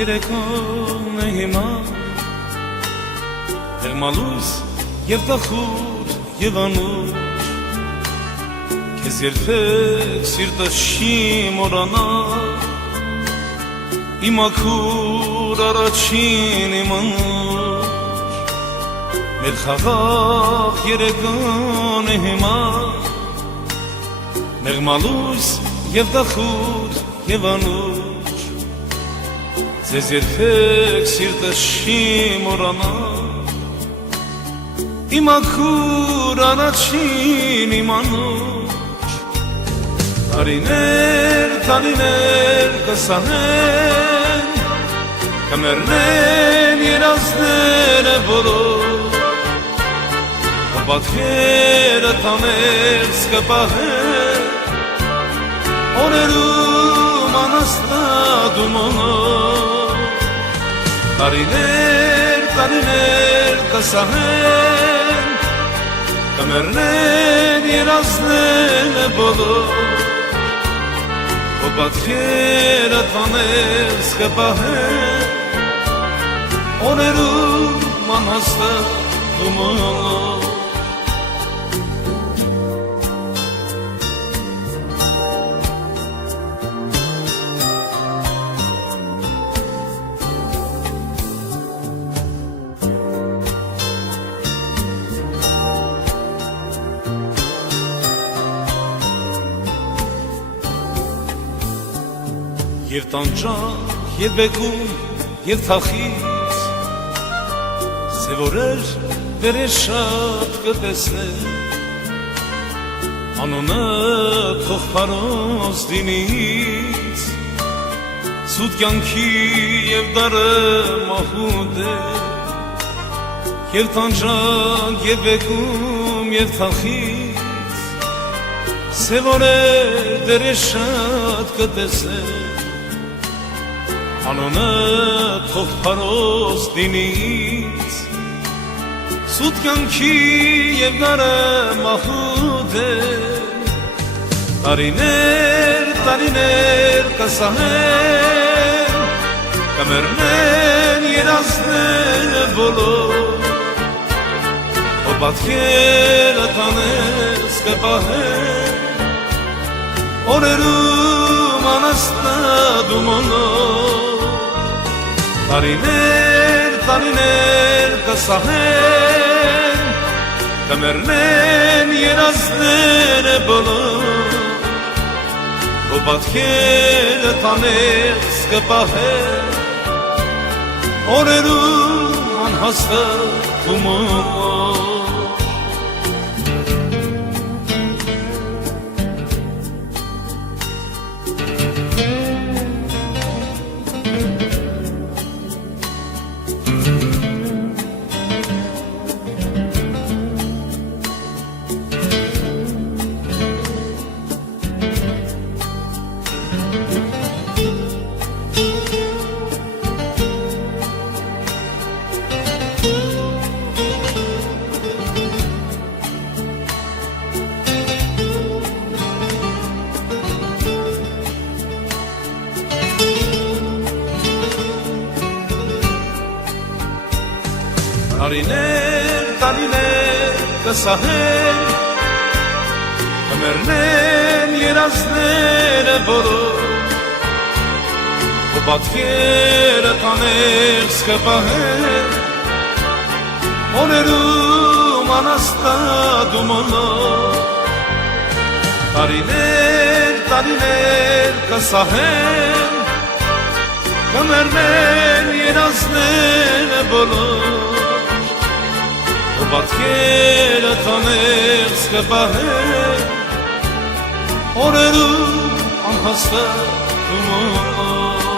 Երեկոն է հիմա Հեղմալույս և տախուր և անուր Քեզ երբեք սիրտը չի մորանա Իմ աքուր առաջին իմ անուր Մեր խաղաղ երեկոն է հիմա Հեղմալույս և տախուր և անուր Ձեզ երբեք սիրտը չի մորանա Իմ աքուր առաջին իմ անուր Տարիներ, տարիներ կսահեն Կմեռնեն երազները բոլոր Կպատկերը տաներս կպահեն Օրերում անաստատում օնոր Տարիներ, տարիներ կսահեն Կմեռնեն երազները բոլոր Քո պատկերը տաներս կպահեն Օրերում անհաստատում օնոր Եվ տանջանք, և բեկում, և թախից Սևորեր վերեր շատ կտեսներ Անոնը թող պարոս դինից Սուտ կյանքի և դարը մահուդ է Եվ տանջանք, և բեկում, և թախից Սևորեր վերեր շատ կտեսներ Անոնը թող պարոս դինից Սուտ կյանքի և դարը մահուդ է Տարիներ, տարիներ կսահեն Կմեռնեն երազները բոլոր Քո պատկերը տաներս կպահեն Օրերում անաստատում օնոր Տարիներ, տարիներ կսահեն Կմեռնեն երազները բոլոր Քո պատկերը տաներս կպահեն Օրերում անհաստատում օնոր Տարիներ, տարիներ կսահեն Կմեռնեն երազները բոլոր Քո պատկերը տաներս կպահեն Օրերում անաստատում օնոր Տարիներ, տարիներ կսահեն Կմեռնեն երազները բոլոր Քո պատկերը տաներս կպահեն Օրերում անհաստատում օնոր